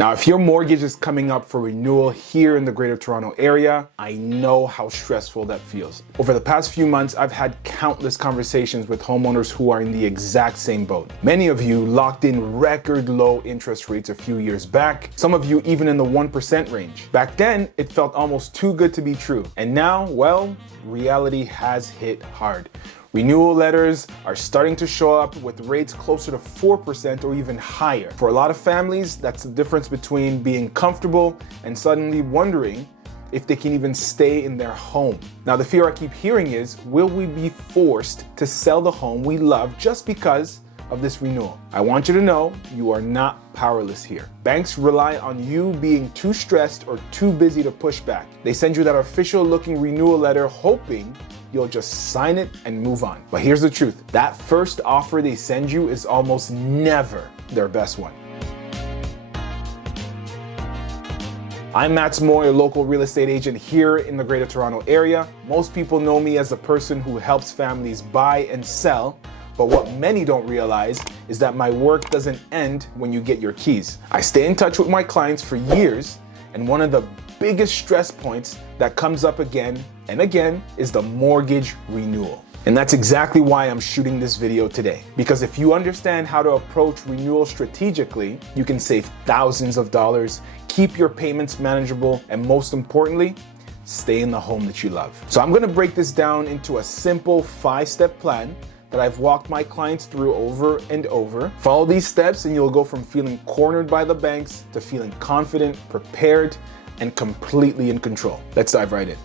Now, if your mortgage is coming up for renewal here in the Greater Toronto Area, I know how stressful that feels. Over the past few months, I've had countless conversations with homeowners who are in the exact same boat. Many of you locked in record low interest rates a few years back, some of you even in the 1% range. Back then, it felt almost too good to be true. And now, well, reality has hit hard. Renewal letters are starting to show up with rates closer to 4% or even higher. For a lot of families, that's the difference between being comfortable and suddenly wondering if they can even stay in their home. Now, the fear I keep hearing is, will we be forced to sell the home we love just because of this renewal? I want you to know you are not powerless here. Banks rely on you being too stressed or too busy to push back. They send you that official looking renewal letter hoping you'll just sign it and move on. But here's the truth. That first offer they send you is almost never their best one. I'm Matt Moore, a local real estate agent here in the Greater Toronto Area. Most people know me as the person who helps families buy and sell, but what many don't realize is that my work doesn't end when you get your keys. I stay in touch with my clients for years, and one of the biggest stress points that comes up again and again is the mortgage renewal. And that's exactly why I'm shooting this video today. Because if you understand how to approach renewal strategically, you can save thousands of dollars, keep your payments manageable, and most importantly, stay in the home that you love. So I'm gonna break this down into a simple 5-step plan that I've walked my clients through over and over. Follow these steps and you'll go from feeling cornered by the banks to feeling confident, prepared, and completely in control. Let's dive right in.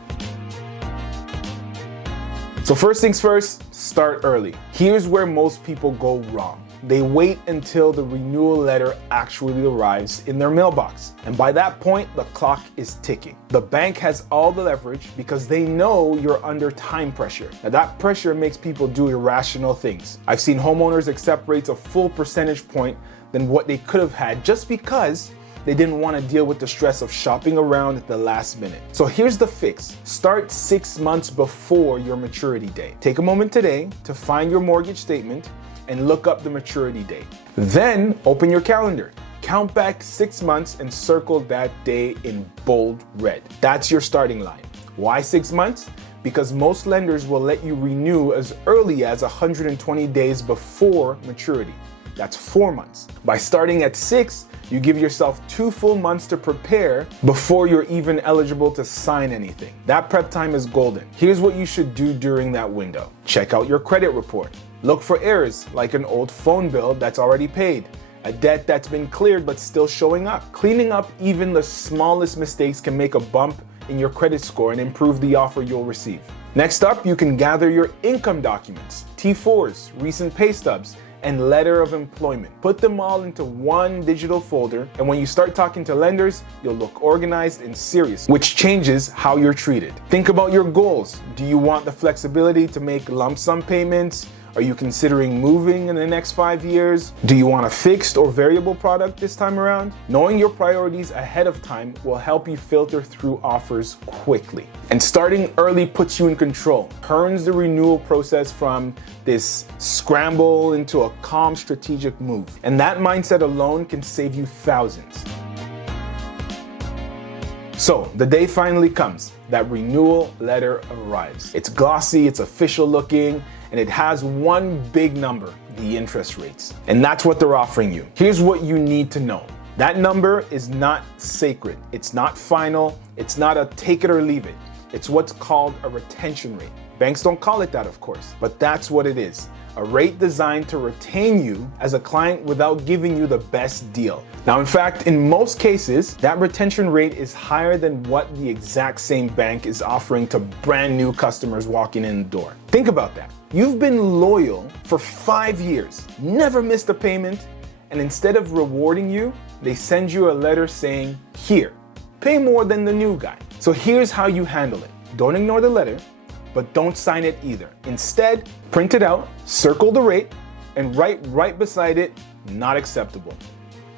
So first things first, start early. Here's where most people go wrong. They wait until the renewal letter actually arrives in their mailbox. And by that point, the clock is ticking. The bank has all the leverage because they know you're under time pressure. Now that pressure makes people do irrational things. I've seen homeowners accept rates a full percentage point than what they could have had just because they didn't want to deal with the stress of shopping around at the last minute. So here's the fix. Start 6 months before your maturity date. Take a moment today to find your mortgage statement and look up the maturity date. Then open your calendar. Count back 6 months and circle that day in bold red. That's your starting line. Why 6 months? Because most lenders will let you renew as early as 120 days before maturity. That's 4 months. By starting at 6, you give yourself 2 full months to prepare before you're even eligible to sign anything. That prep time is golden. Here's what you should do during that window. Check out your credit report. Look for errors like an old phone bill that's already paid, a debt that's been cleared but still showing up. Cleaning up even the smallest mistakes can make a bump in your credit score and improve the offer you'll receive. Next up, you can gather your income documents, T4s, recent pay stubs, and letter of employment. Put them all into one digital folder, and when you start talking to lenders, you'll look organized and serious, which changes how you're treated. Think about your goals. Do you want the flexibility to make lump sum payments? Are you considering moving in the next 5 years? Do you want a fixed or variable product this time around? Knowing your priorities ahead of time will help you filter through offers quickly. And starting early puts you in control, turns the renewal process from this scramble into a calm, strategic move. And that mindset alone can save you thousands. So the day finally comes. That renewal letter arrives. It's glossy, it's official looking, and it has one big number, the interest rates. And that's what they're offering you. Here's what you need to know. That number is not sacred. It's not final. It's not a take it or leave it. It's what's called a retention rate. Banks don't call it that, of course, but that's what it is. A rate designed to retain you as a client without giving you the best deal. Now, in fact, in most cases, that retention rate is higher than what the exact same bank is offering to brand new customers walking in the door. Think about that. You've been loyal for 5 years, never missed a payment, and instead of rewarding you, they send you a letter saying, here, pay more than the new guy. So here's how you handle it. Don't ignore the letter, but don't sign it either. Instead, print it out, circle the rate, and write right beside it, not acceptable.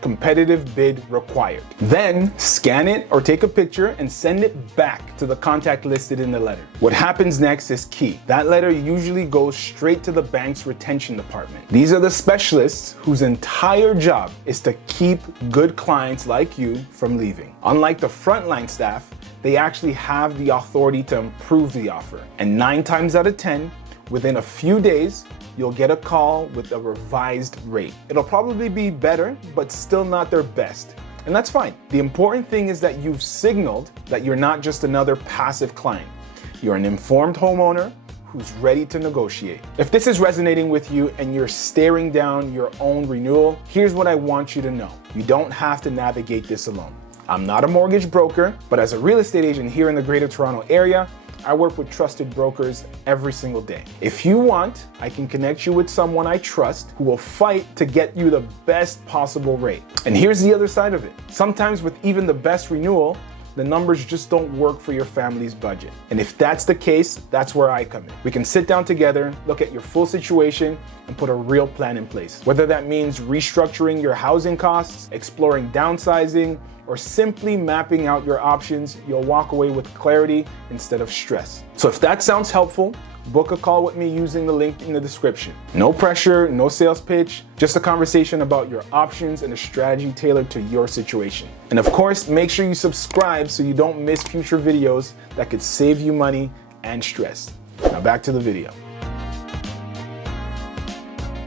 competitive bid required. Then scan it or take a picture and send it back to the contact listed in the letter. What happens next is key. That letter usually goes straight to the bank's retention department. These are the specialists whose entire job is to keep good clients like you from leaving. Unlike the frontline staff, they actually have the authority to improve the offer. And 9 times out of 10, within a few days, you'll get a call with a revised rate. It'll probably be better, but still not their best. And that's fine. The important thing is that you've signaled that you're not just another passive client. You're an informed homeowner who's ready to negotiate. If this is resonating with you and you're staring down your own renewal, here's what I want you to know. You don't have to navigate this alone. I'm not a mortgage broker, but as a real estate agent here in the Greater Toronto area, I work with trusted brokers every single day. If you want, I can connect you with someone I trust who will fight to get you the best possible rate. And here's the other side of it. Sometimes with even the best renewal, the numbers just don't work for your family's budget. And if that's the case, that's where I come in. We can sit down together, look at your full situation, and put a real plan in place. Whether that means restructuring your housing costs, exploring downsizing, or simply mapping out your options, you'll walk away with clarity instead of stress. So if that sounds helpful, book a call with me using the link in the description. No pressure, no sales pitch, just a conversation about your options and a strategy tailored to your situation. And of course, make sure you subscribe so you don't miss future videos that could save you money and stress. Now back to the video.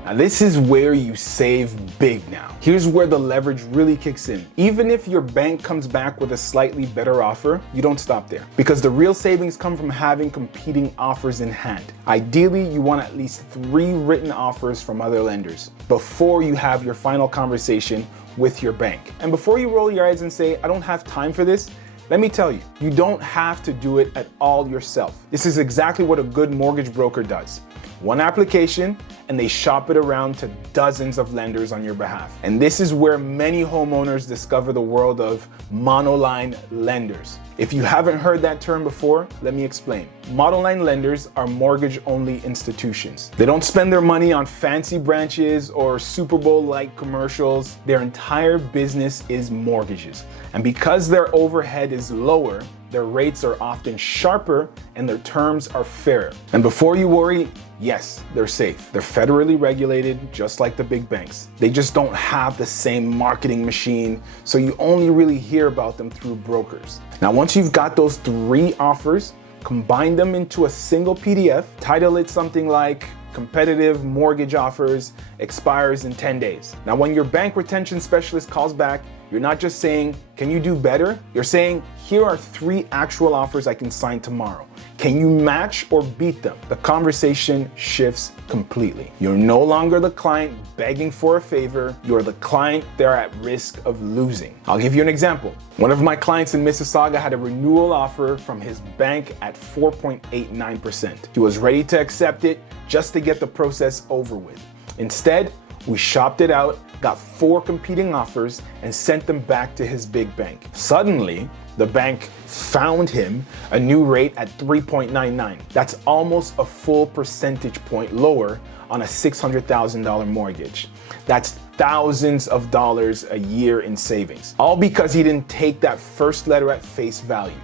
Now this is where you save big now. Here's where the leverage really kicks in. Even if your bank comes back with a slightly better offer, you don't stop there. Because the real savings come from having competing offers in hand. Ideally, you want at least 3 written offers from other lenders before you have your final conversation with your bank. And before you roll your eyes and say, I don't have time for this, let me tell you, you don't have to do it at all yourself. This is exactly what a good mortgage broker does. One application, and they shop it around to dozens of lenders on your behalf. And this is where many homeowners discover the world of monoline lenders. If you haven't heard that term before, let me explain. Monoline lenders are mortgage-only institutions. They don't spend their money on fancy branches or Super Bowl-like commercials. Their entire business is mortgages. And because their overhead is lower, their rates are often sharper and their terms are fairer. And before you worry, yes, they're safe. They're federally regulated, just like the big banks. They just don't have the same marketing machine, so you only really hear about them through brokers. Now, once you've got those 3 offers, combine them into a single PDF, title it something like competitive mortgage offers, expires in 10 days. Now, when your bank retention specialist calls back, you're not just saying, can you do better? You're saying, here are 3 actual offers I can sign tomorrow. Can you match or beat them? The conversation shifts completely. You're no longer the client begging for a favor. You're the client they're at risk of losing. I'll give you an example. One of my clients in Mississauga had a renewal offer from his bank at 4.89%. He was ready to accept it just to get the process over with. Instead, we shopped it out, got 4 competing offers, and sent them back to his big bank. Suddenly, the bank found him a new rate at 3.99. That's almost a full percentage point lower on a $600,000 mortgage. That's thousands of dollars a year in savings, all because he didn't take that first letter at face value.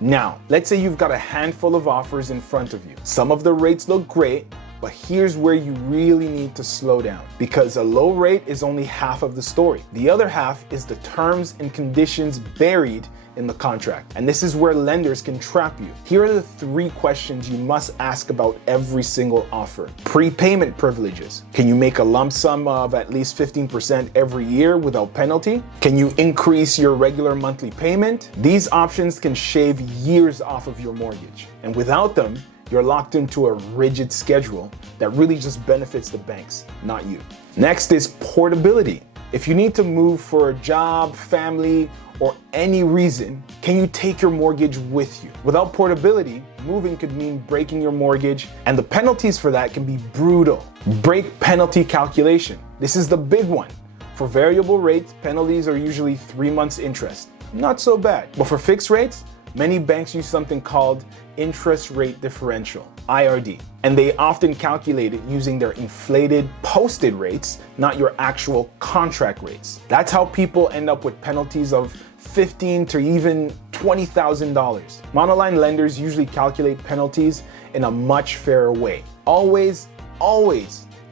Now, let's say you've got a handful of offers in front of you. Some of the rates look great, but here's where you really need to slow down, because a low rate is only half of the story. The other half is the terms and conditions buried in the contract. And this is where lenders can trap you. Here are the 3 questions you must ask about every single offer. Prepayment privileges. Can you make a lump sum of at least 15% every year without penalty? Can you increase your regular monthly payment? These options can shave years off of your mortgage. And without them, you're locked into a rigid schedule that really just benefits the banks, not you. Next is portability. If you need to move for a job, family, or any reason, can you take your mortgage with you? Without portability, moving could mean breaking your mortgage, and the penalties for that can be brutal. Break penalty calculation. This is the big one. For variable rates, penalties are usually 3 months interest. Not so bad. But for fixed rates, many banks use something called interest rate differential. IRD. And they often calculate it using their inflated posted rates, not your actual contract rates. That's how people end up with penalties of $15,000 to even $20,000. Monoline lenders usually calculate penalties in a much fairer way. Always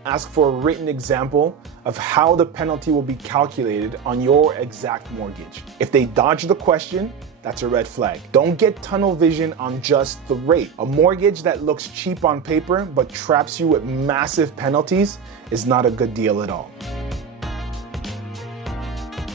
ask for a written example of how the penalty will be calculated on your exact mortgage. If they dodge the question, that's a red flag. Don't get tunnel vision on just the rate. A mortgage that looks cheap on paper but traps you with massive penalties is not a good deal at all.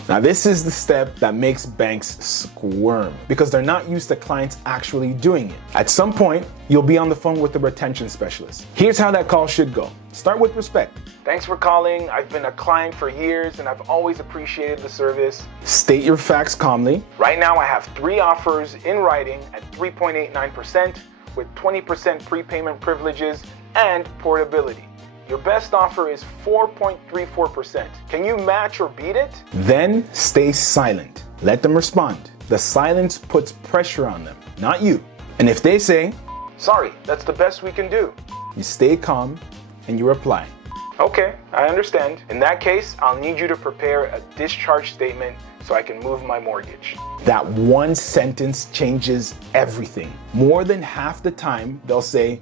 Now, this is the step that makes banks squirm because they're not used to clients actually doing it. At some point, you'll be on the phone with the retention specialist. Here's how that call should go. Start with respect. Thanks for calling. I've been a client for years and I've always appreciated the service. State your facts calmly. Right now, I have 3 offers in writing at 3.89% with 20% prepayment privileges and portability. Your best offer is 4.34%. Can you match or beat it? Then stay silent. Let them respond. The silence puts pressure on them, not you. And if they say, "Sorry, that's the best we can do," you stay calm and you reply, "Okay, I understand. In that case, I'll need you to prepare a discharge statement so I can move my mortgage." That one sentence changes everything. More than half the time, they'll say,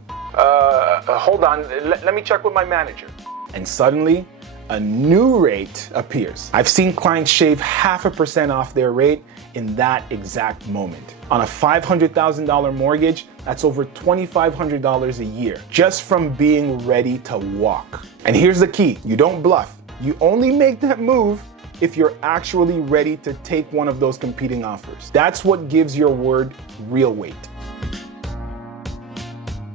hold on, let me check with my manager. And suddenly, a new rate appears. I've seen clients shave 0.5% off their rate in that exact moment. On a $500,000 mortgage, that's over $2,500 a year, just from being ready to walk. And here's the key, you don't bluff. You only make that move if you're actually ready to take one of those competing offers. That's what gives your word real weight.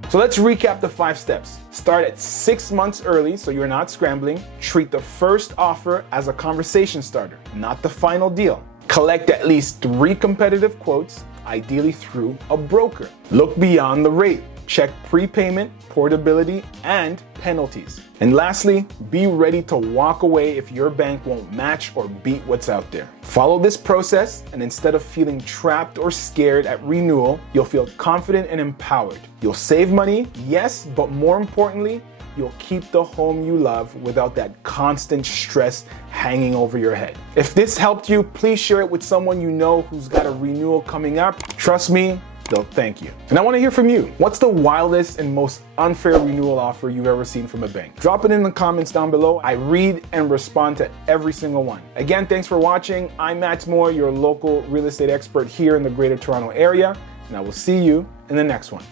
So let's recap the 5 steps. Start at 6 months early so you're not scrambling. Treat the first offer as a conversation starter, not the final deal. Collect at least 3 competitive quotes, ideally through a broker. Look beyond the rate. Check prepayment, portability, and penalties. And lastly, be ready to walk away if your bank won't match or beat what's out there. Follow this process, and instead of feeling trapped or scared at renewal, you'll feel confident and empowered. You'll save money, yes, but more importantly, you'll keep the home you love without that constant stress hanging over your head. If this helped you, please share it with someone you know who's got a renewal coming up. Trust me, they'll thank you. And I want to hear from you. What's the wildest and most unfair renewal offer you've ever seen from a bank? Drop it in the comments down below. I read and respond to every single one. Again, thanks for watching. I'm Matt Moore, your local real estate expert here in the Greater Toronto Area, and I will see you in the next one.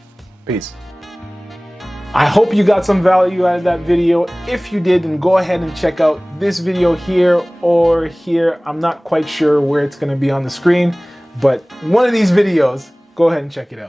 Peace. I hope you got some value out of that video. If you did, then go ahead and check out this video here or here. I'm not quite sure where it's going to be on the screen, but one of these videos, go ahead and check it out.